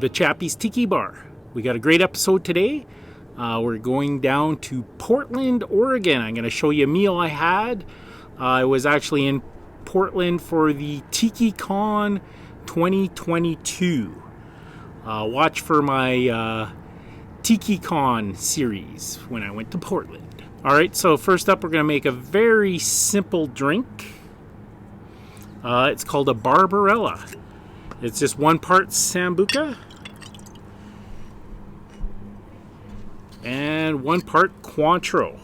the Chappie's Tiki Bar. We got a great episode today. We're going down to Portland, Oregon. I'm going to show you a meal I had. I was actually in Portland for the TikiCon 2022. Watch for my TikiCon series when I went to Portland. Alright, so first up we're going to make a very simple drink. It's called a Barbarella. It's just 1 part Sambuca and 1 part Cointreau.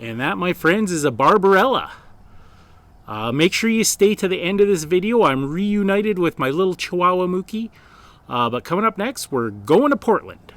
And that, my friends, is a Barbarella. Make sure you stay to the end of this video. I'm reunited with my little Chihuahua Mookie. But coming up next, we're going to Portland.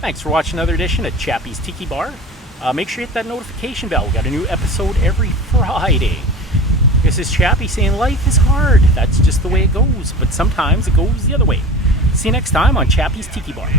Thanks for watching another edition of Chappie's Tiki Bar. Make sure you hit that notification bell. We got a new episode every Friday. This is Chappie saying life is hard. That's just the way it goes. But sometimes it goes the other way. See you next time on Chappie's Tiki Bar.